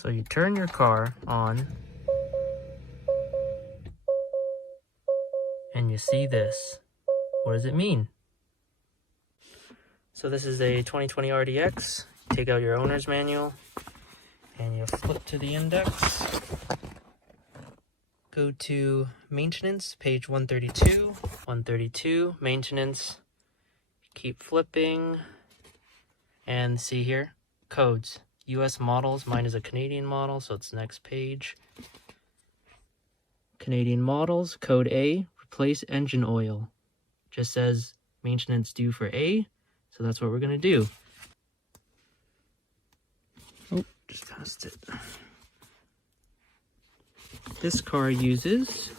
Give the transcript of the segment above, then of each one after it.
So you turn your car on and you see this. What does it mean? So this is a 2020 RDX. Take out your owner's manual and you flip to the index. Go to maintenance, page 132. 132, maintenance. Keep flipping. And see here, codes. US models, mine is a Canadian model, so it's next page. Canadian models, code A, replace engine oil. Just says maintenance due for A, so that's what we're gonna do. Oh, just passed it. This car uses,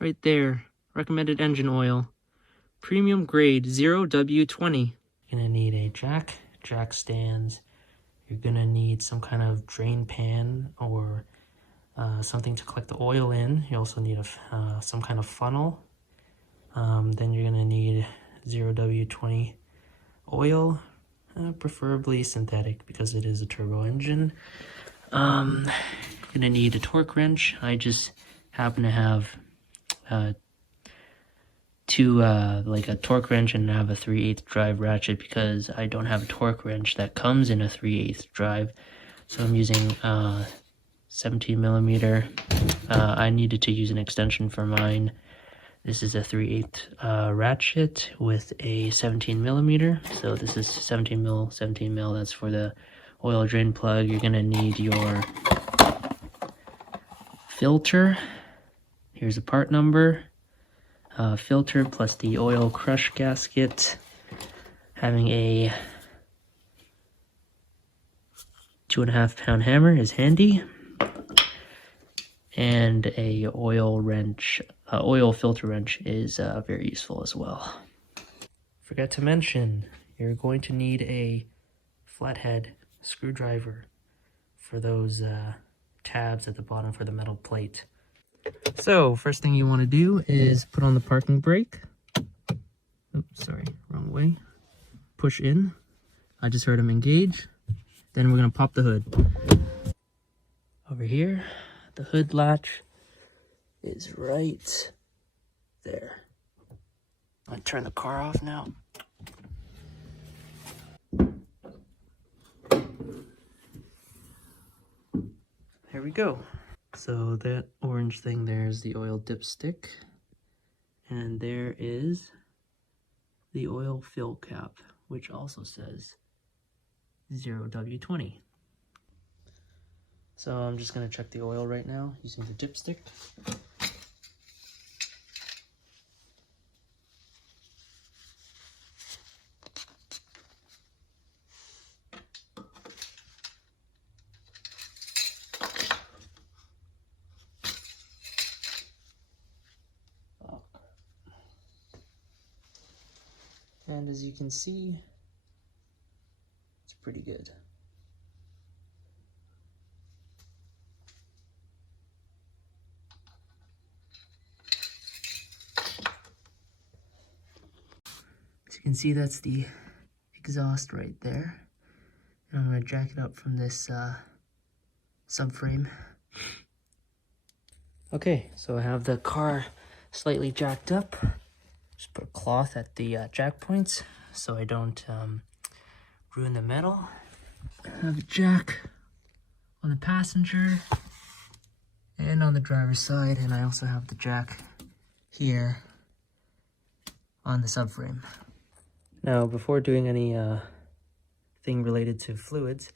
right there, recommended engine oil, premium grade 0W20. You're gonna need a jack stands. You're gonna need some kind of drain pan or something to collect the oil in. You also need some kind of funnel. Then you're gonna need 0W20 oil, preferably synthetic because it is a turbo engine. You're gonna need a torque wrench. I just happen to have like a torque wrench and I have a 3/8 drive ratchet because I don't have a torque wrench that comes in a 3/8 drive. So I'm using 17 millimeter. I needed to use an extension for mine. This is a 3/8 ratchet with a 17 millimeter. So this is 17 mil. That's for the oil drain plug. You're gonna need your filter. Here's a part number. Filter plus the oil crush gasket. Having a 2.5 pound hammer is handy. And a oil filter wrench is very useful as well. Forgot to mention, you're going to need a flathead screwdriver for those tabs at the bottom for the metal plate. So first thing you want to do is put on the parking brake. Oops, sorry, wrong way. Push in. I just heard him engage. Then we're going to pop the hood. Over here, the hood latch is right there. I'm going to turn the car off now. There we go. So that orange thing there is the oil dipstick, and there is the oil fill cap, which also says 0W20. So I'm just going to check the oil right now using the dipstick. And as you can see, it's pretty good. As you can see, that's the exhaust right there. And I'm going to jack it up from this subframe. Okay, so I have the car slightly jacked up. Just put a cloth at the jack points so I don't ruin the metal. I have a jack on the passenger and on the driver's side, and I also have the jack here on the subframe. Now, before doing any thing related to fluids,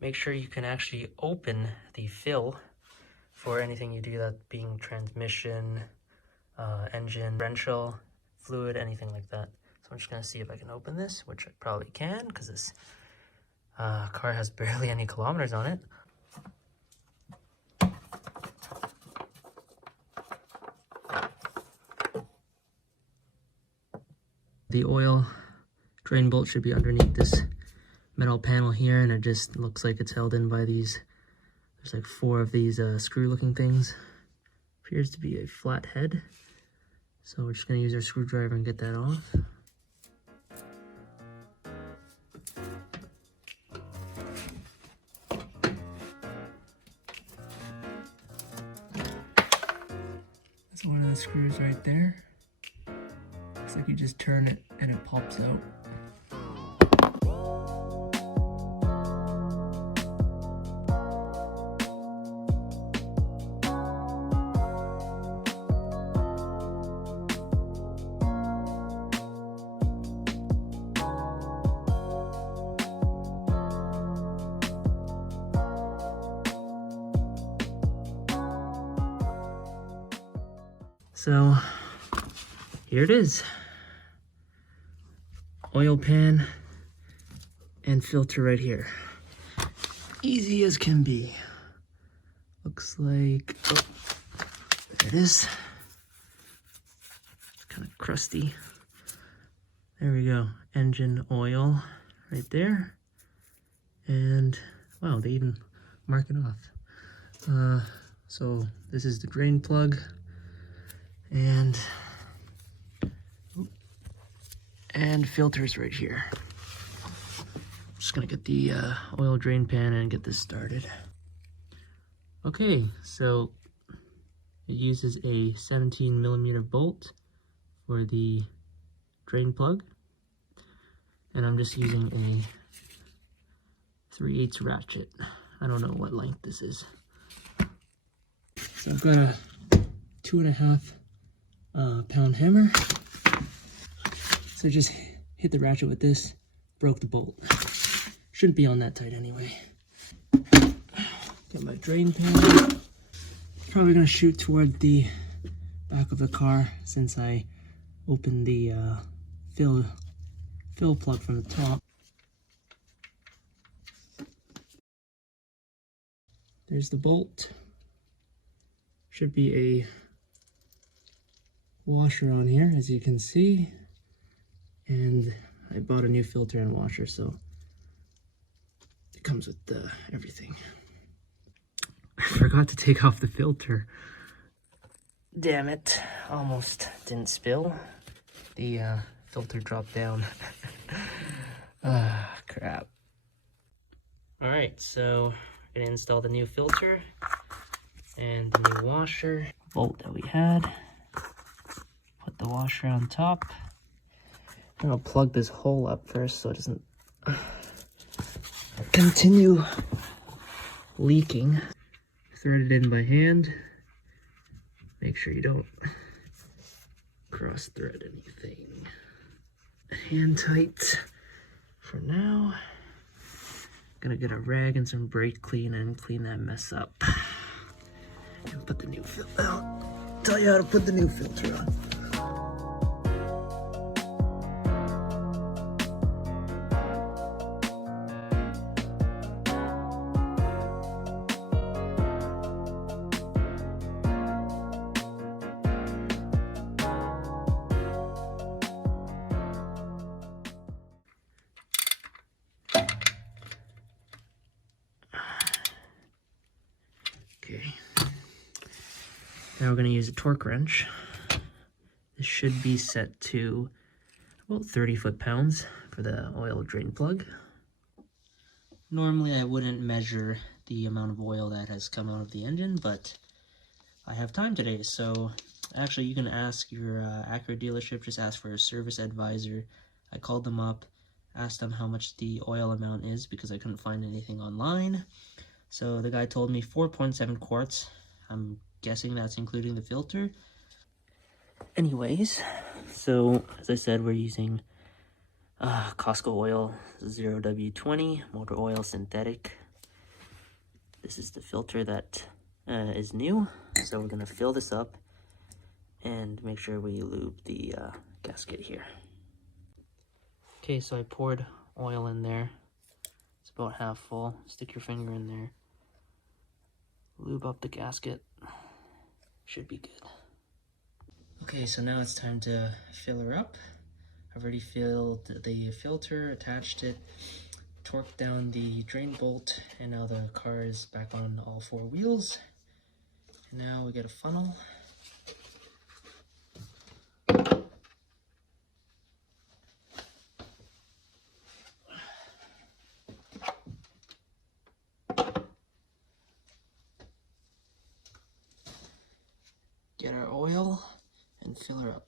make sure you can actually open the fill for anything you do, that being transmission, engine, differential, fluid, anything like that. So I'm just going to see if I can open this, which I probably can because this car has barely any kilometers on it. The oil drain bolt should be underneath this metal panel here, and it just looks like it's held in by these, there's like 4 of these screw looking things. Appears to be a flat head. So we're just going to use our screwdriver and get that off. screws right there. Looks like you just turn it and it pops out. So here it is. Oil pan and filter right here. Easy as can be. Looks like, oh, there it is. It's kind of crusty. There we go. Engine oil right there. And wow, they even mark it off. So this is the drain plug. And filters right here. I'm just gonna get the oil drain pan and get this started. Okay, so it uses a 17mm bolt for the drain plug, and I'm just using a 3/8 ratchet. I don't know what length this is. So I've got a 2.5 pound hammer. So just hit the ratchet with this, broke the bolt. Shouldn't be on that tight anyway. Get my drain pan. Probably gonna shoot toward the back of the car since I opened the fill plug from the top. There's the bolt. Should be a washer on here, as you can see. And I bought a new filter and washer, so it comes with everything. I forgot to take off the filter. Damn it, almost didn't spill. The filter dropped down. Ah, crap. All right, so we're gonna install the new filter and the new washer. Bolt that we had. Put the washer on top. I'm gonna plug this hole up first so it doesn't continue leaking. Thread it in by hand. Make sure you don't cross thread anything. Hand tight for now. Gonna get a rag and some brake clean and clean that mess up. And put the new filter out. Tell you how to put the new filter on. Okay, now we're going to use a torque wrench. This should be set to about 30 foot-pounds for the oil drain plug. Normally I wouldn't measure the amount of oil that has come out of the engine, but I have time today, so actually you can ask your Acura dealership, just ask for a service advisor. I called them up, asked them how much the oil amount is because I couldn't find anything online. So the guy told me 4.7 quarts. I'm guessing that's including the filter. Anyways, so as I said, we're using Costco oil 0W20, motor oil synthetic. This is the filter that is new. So we're gonna fill this up and make sure we lube the gasket here. Okay, so I poured oil in there. It's about half full. Stick your finger in there. Lube up the gasket. Should be good. Okay, so now it's time to fill her up. I've already filled the filter, attached it, torqued down the drain bolt, and now the car is back on all 4 wheels. And now we get a funnel. Get our oil, fill her up.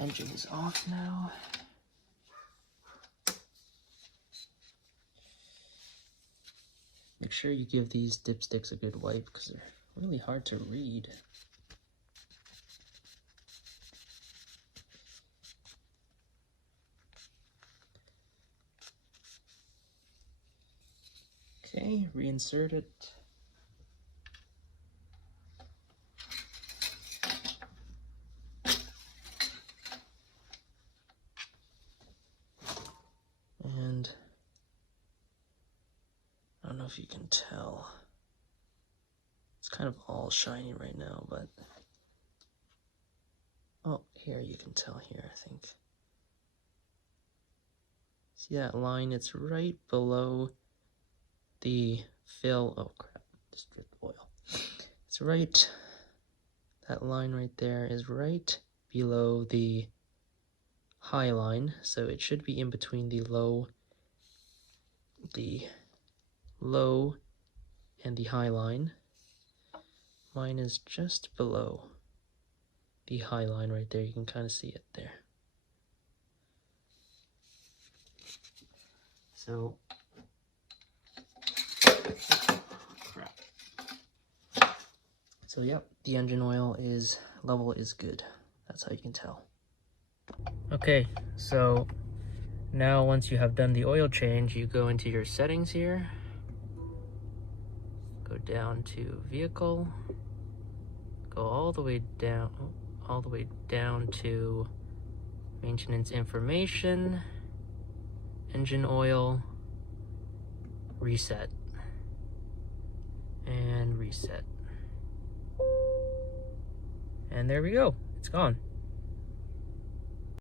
Engine is off now. Make sure you give these dipsticks a good wipe because they're really hard to read. Okay, reinsert it. And I don't know if you can tell. It's kind of all shiny right now, but oh, here you can tell here, I think. See that line? It's right below the fill. Oh crap, just dripped oil. It's right, that line right there is right below the high line, so it should be in between the low and the high line. Mine is just below the high line right there. You can kind of see it there. So, crap. So yep, the engine oil level is good. That's how you can tell. Okay, so now once you have done the oil change, you go into your settings here. Go down to vehicle. Go all the way down to maintenance information, engine oil, reset, and reset. And there we go, it's gone.